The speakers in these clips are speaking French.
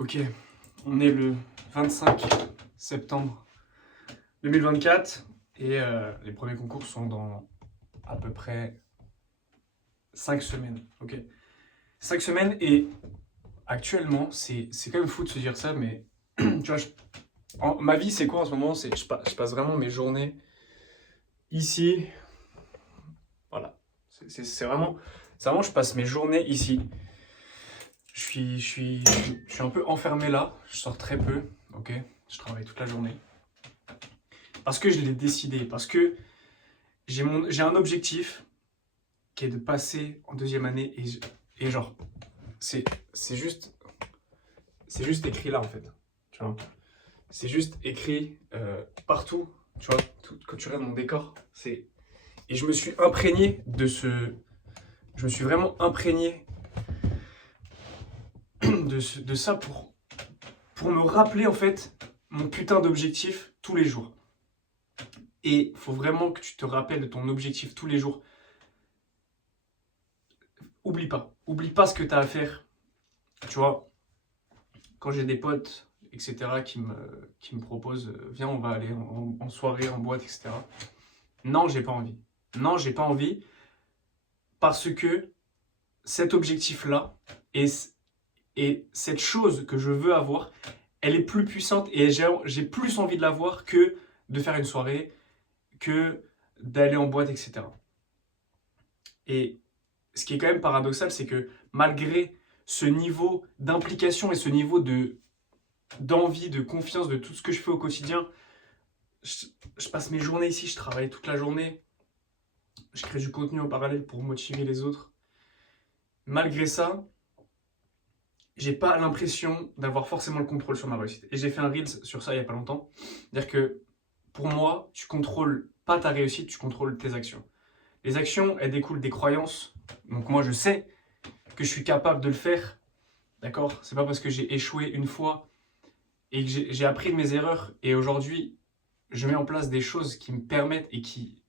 Ok, on est le 25 septembre 2024 et les premiers concours sont dans à peu près 5 semaines. Ok, 5 semaines et actuellement, c'est quand même fou de se dire ça, mais tu vois, ma vie c'est quoi en ce moment? Je passe vraiment mes journées ici. Voilà, c'est vraiment, je passe mes journées ici. Je suis un peu enfermé là, je sors très peu, ok? Je travaille toute la journée. Parce que je l'ai décidé, parce que j'ai un objectif qui est de passer en deuxième année et genre, c'est c'est juste, c'est juste écrit là en fait, tu vois? C'est juste écrit partout, tu vois? Quand tu regardes mon décor, et je me suis imprégné je me suis vraiment imprégné de ça pour me rappeler en fait mon putain d'objectif tous les jours. Et il faut vraiment que tu te rappelles de ton objectif tous les jours. Oublie pas ce que tu as à faire. Tu vois, quand j'ai des potes, etc., qui me proposent, viens, on va aller en soirée, en boîte, etc. Non, j'ai pas envie. Non, j'ai pas envie parce que cet objectif-là et cette chose que je veux avoir, elle est plus puissante et j'ai plus envie de l'avoir que de faire une soirée, que d'aller en boîte, etc. Et ce qui est quand même paradoxal, c'est que malgré ce niveau d'implication et ce niveau d'envie, de confiance, de tout ce que je fais au quotidien, je, je passe mes journées ici, je travaille toute la journée, je crée du contenu en parallèle pour motiver les autres. Malgré ça, j'ai pas l'impression d'avoir forcément le contrôle sur ma réussite. Et j'ai fait un Reels sur ça il y a pas longtemps. C'est-à-dire que pour moi, tu contrôles pas ta réussite, tu contrôles tes actions. Les actions, elles découlent des croyances. Donc moi, je sais que je suis capable de le faire. D'accord? C'est pas parce que j'ai échoué une fois et que j'ai appris de mes erreurs et aujourd'hui, je mets en place des choses qui me permettent et qui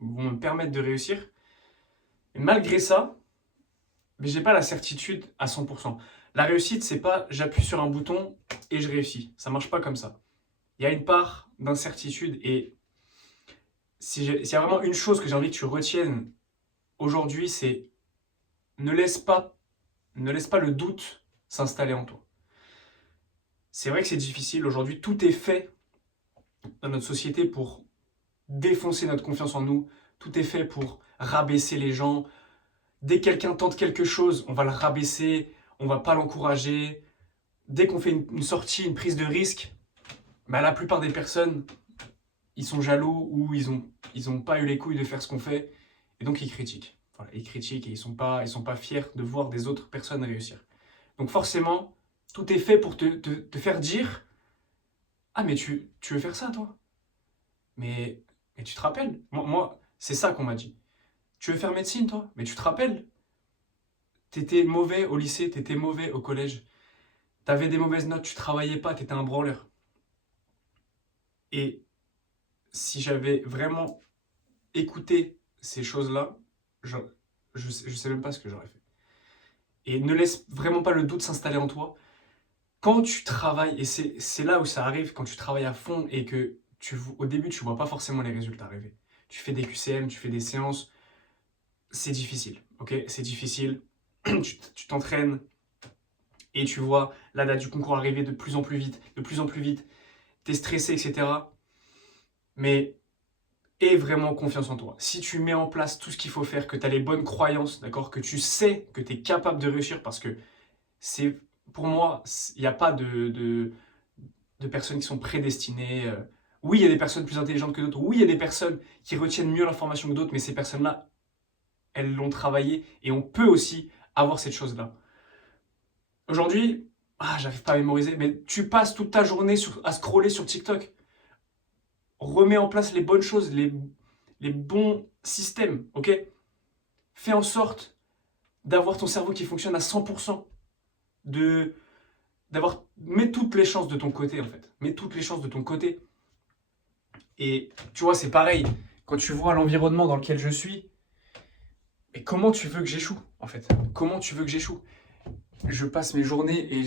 vont me permettre de réussir. Et malgré ça, mais j'ai pas la certitude à 100%. La réussite, c'est pas j'appuie sur un bouton et je réussis. Ça marche pas comme ça. Il y a une part d'incertitude et s'il y a vraiment une chose que j'ai envie que tu retiennes aujourd'hui, c'est ne laisse pas, ne laisse pas le doute s'installer en toi. C'est vrai que c'est difficile. Aujourd'hui, tout est fait dans notre société pour défoncer notre confiance en nous. Tout est fait pour rabaisser les gens. Dès que quelqu'un tente quelque chose, on va le rabaisser, on va pas l'encourager. Dès qu'on fait une sortie, une prise de risque, bah, la plupart des personnes, ils sont jaloux ou ils ont pas eu les couilles de faire ce qu'on fait. Et donc ils critiquent. Voilà, ils critiquent et ils sont pas fiers de voir des autres personnes réussir. Donc forcément, tout est fait pour te faire dire « Ah mais tu veux faire ça toi ?» Mais tu te rappelles, moi c'est ça qu'on m'a dit. Tu veux faire médecine, toi? Mais tu te rappelles? T'étais mauvais au lycée, t'étais mauvais au collège. T'avais des mauvaises notes, tu travaillais pas, t'étais un branleur. Et si j'avais vraiment écouté ces choses-là, je sais même pas ce que j'aurais fait. Et ne laisse vraiment pas le doute s'installer en toi. Quand tu travailles, et c'est là où ça arrive, quand tu travailles à fond et que au début, tu vois pas forcément les résultats arriver. Tu fais des QCM, tu fais des séances, c'est difficile, ok? C'est difficile. Tu t'entraînes et tu vois la date du concours arriver de plus en plus vite, de plus en plus vite. T'es stressé, etc. Mais aie vraiment confiance en toi. Si tu mets en place tout ce qu'il faut faire, que tu as les bonnes croyances, d'accord, que tu sais que tu es capable de réussir, parce que c'est, pour moi, il n'y a pas de personnes qui sont prédestinées. Oui, il y a des personnes plus intelligentes que d'autres. Oui, il y a des personnes qui retiennent mieux l'information que d'autres, mais ces personnes-là, elles l'ont travaillé et on peut aussi avoir cette chose-là. Aujourd'hui, j'arrive pas à mémoriser, mais tu passes toute ta journée à scroller sur TikTok. Remets en place les bonnes choses, les bons systèmes, ok? Fais en sorte d'avoir ton cerveau qui fonctionne à 100%, mets toutes les chances de ton côté, en fait. Mets toutes les chances de ton côté. Et tu vois, c'est pareil. Quand tu vois l'environnement dans lequel je suis, mais comment tu veux que j'échoue, en fait? Comment tu veux que j'échoue? Je passe mes journées et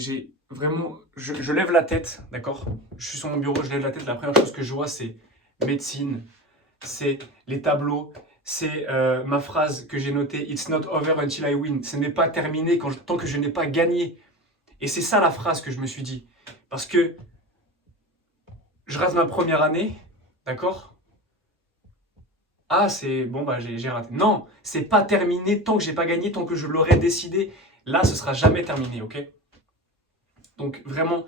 vraiment, je lève la tête, d'accord? Je suis sur mon bureau, je lève la tête. La première chose que je vois, c'est médecine, c'est les tableaux, c'est ma phrase que j'ai notée, It's not over until I win. Ce n'est pas terminé tant que je n'ai pas gagné. Et c'est ça la phrase que je me suis dit. Parce que je rate ma première année, d'accord? Ah, c'est bon, bah j'ai raté. Non, c'est pas terminé tant que j'ai pas gagné, tant que je l'aurais décidé. Là, ce sera jamais terminé, ok? Donc vraiment,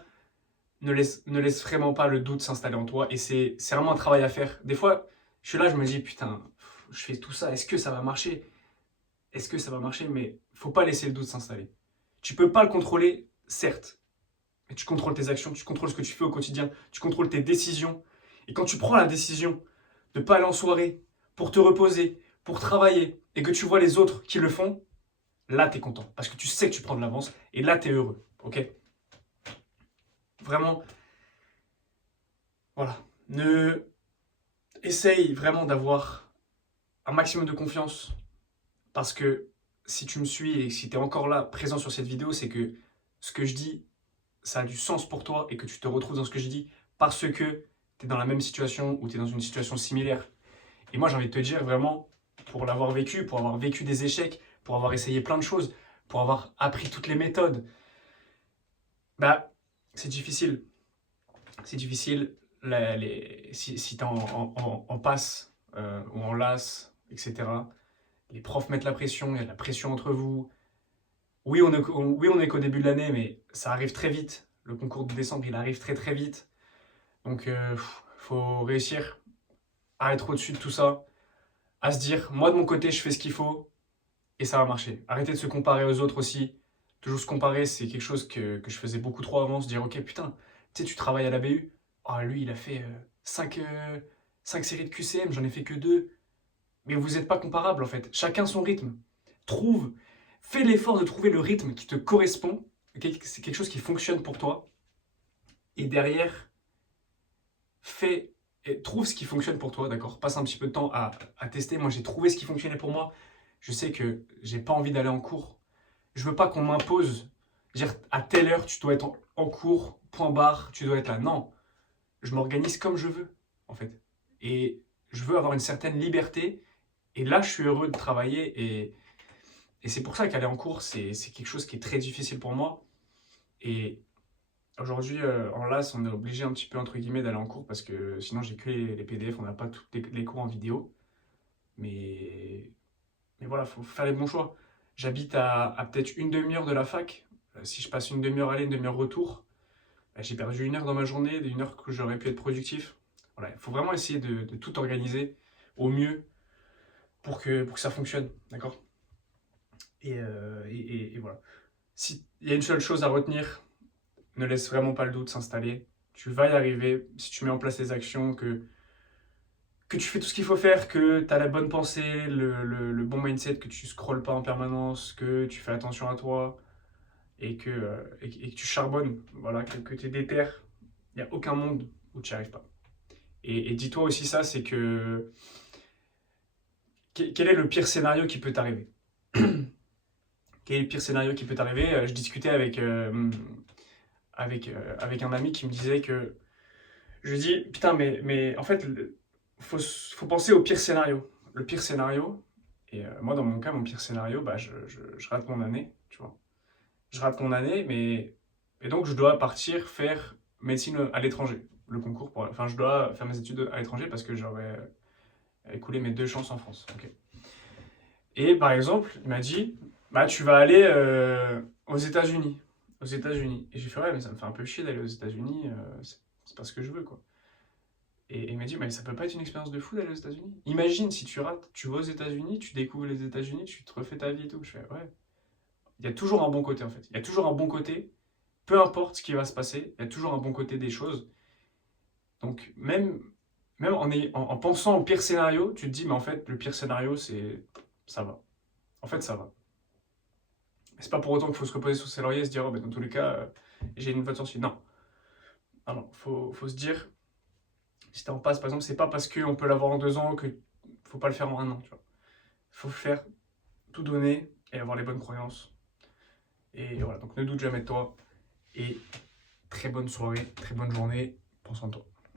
ne laisse vraiment pas le doute s'installer en toi. Et c'est vraiment un travail à faire. Des fois, je suis là, je me dis, putain, je fais tout ça, est-ce que ça va marcher? Est-ce que ça va marcher? Mais faut pas laisser le doute s'installer. Tu peux pas le contrôler, certes. Mais tu contrôles tes actions, tu contrôles ce que tu fais au quotidien, tu contrôles tes décisions. Et quand tu prends la décision de ne pas aller en soirée, pour te reposer, pour travailler, et que tu vois les autres qui le font, là, tu es content. Parce que tu sais que tu prends de l'avance, et là, tu es heureux. Ok? Vraiment, voilà. Essaye vraiment d'avoir un maximum de confiance. Parce que si tu me suis et si tu es encore là, présent sur cette vidéo, c'est que ce que je dis, ça a du sens pour toi et que tu te retrouves dans ce que je dis parce que tu es dans la même situation ou tu es dans une situation similaire. Et moi, j'ai envie de te dire vraiment, pour l'avoir vécu, pour avoir vécu des échecs, pour avoir essayé plein de choses, pour avoir appris toutes les méthodes, bah, c'est difficile. C'est difficile si tu es en passe ou en LAS, etc. Les profs mettent la pression, il y a de la pression entre vous. Oui, on est qu'au début de l'année, mais ça arrive très vite. Le concours de décembre, il arrive très très vite. Donc, faut réussir à être au-dessus de tout ça, à se dire, moi de mon côté, je fais ce qu'il faut et ça va marcher. Arrêtez de se comparer aux autres aussi. Toujours se comparer, c'est quelque chose que je faisais beaucoup trop avant. Se dire, ok, putain, tu sais, tu travailles à la BU. Ah, lui, il a fait 5 séries de QCM, j'en ai fait que 2. Mais vous n'êtes pas comparables en fait. Chacun son rythme. Trouve, fais l'effort de trouver le rythme qui te correspond. C'est quelque chose qui fonctionne pour toi. Et derrière, trouve ce qui fonctionne pour toi, d'accord? Passe un petit peu de temps à tester. Moi, j'ai trouvé ce qui fonctionnait pour moi. Je sais que j'ai pas envie d'aller en cours. Je veux pas qu'on m'impose, dire à telle heure, tu dois être en cours, point barre, tu dois être là. Non, je m'organise comme je veux, en fait. Et je veux avoir une certaine liberté. Et là, je suis heureux de travailler. Et c'est pour ça qu'aller en cours, c'est quelque chose qui est très difficile pour moi. Et aujourd'hui, en LAS, on est obligé un petit peu, entre guillemets, d'aller en cours parce que sinon, j'ai que les PDF, on n'a pas tous les cours en vidéo. Mais, mais voilà, il faut faire les bons choix. J'habite à peut-être une demi-heure de la fac. Si je passe une demi-heure aller, une demi-heure retour, bah, j'ai perdu une heure dans ma journée, une heure que j'aurais pu être productif. Voilà, il faut vraiment essayer de tout organiser au mieux pour que ça fonctionne, d'accord? Et voilà. S'il y a une seule chose à retenir, ne laisse vraiment pas le doute s'installer. Tu vas y arriver si tu mets en place les actions, que tu fais tout ce qu'il faut faire, que tu as la bonne pensée, le bon mindset, que tu scrolles pas en permanence, que tu fais attention à toi et que tu charbonnes, voilà, que tu es déter. Il n'y a aucun monde où tu n'y arrives pas. Et dis-toi aussi ça, c'est que quel est le pire scénario qui peut t'arriver? Quel est le pire scénario qui peut t'arriver? Je discutais avec un ami qui me disait que je lui dis putain mais en fait faut penser au pire scénario. Le pire scénario, et moi dans mon cas mon pire scénario, bah je rate mon année, tu vois. Je rate mon année, mais et donc je dois partir faire médecine à l'étranger. Le concours enfin je dois faire mes études à l'étranger parce que j'aurais écoulé mes 2 chances en France. Ok. Et par exemple, il m'a dit, bah tu vas aller aux États-Unis. Aux États-Unis. Et j'ai fait, ouais, mais ça me fait un peu chier d'aller aux États-Unis, c'est pas ce que je veux, quoi. Et il m'a dit, mais ça peut pas être une expérience de fou d'aller aux États-Unis. Imagine si tu rates, tu vas aux États-Unis, tu découvres les États-Unis, tu te refais ta vie et tout. Je fais, ouais. Il y a toujours un bon côté, en fait. Il y a toujours un bon côté, peu importe ce qui va se passer, il y a toujours un bon côté des choses. Donc, même en pensant au pire scénario, tu te dis, mais en fait, le pire scénario, ça va. En fait, ça va. C'est pas pour autant qu'il faut se reposer sur ses lauriers et se dire, oh, ben, dans tous les cas, j'ai une bonne sortie. Non. Non, non. Faut se dire, si t'es en passe, par exemple, c'est pas parce qu'on peut l'avoir en 2 ans que faut pas le faire en un an, tu vois. Faut faire tout donner et avoir les bonnes croyances. Et voilà, donc ne doute jamais de toi. Et très bonne soirée, très bonne journée. Prends soin de toi.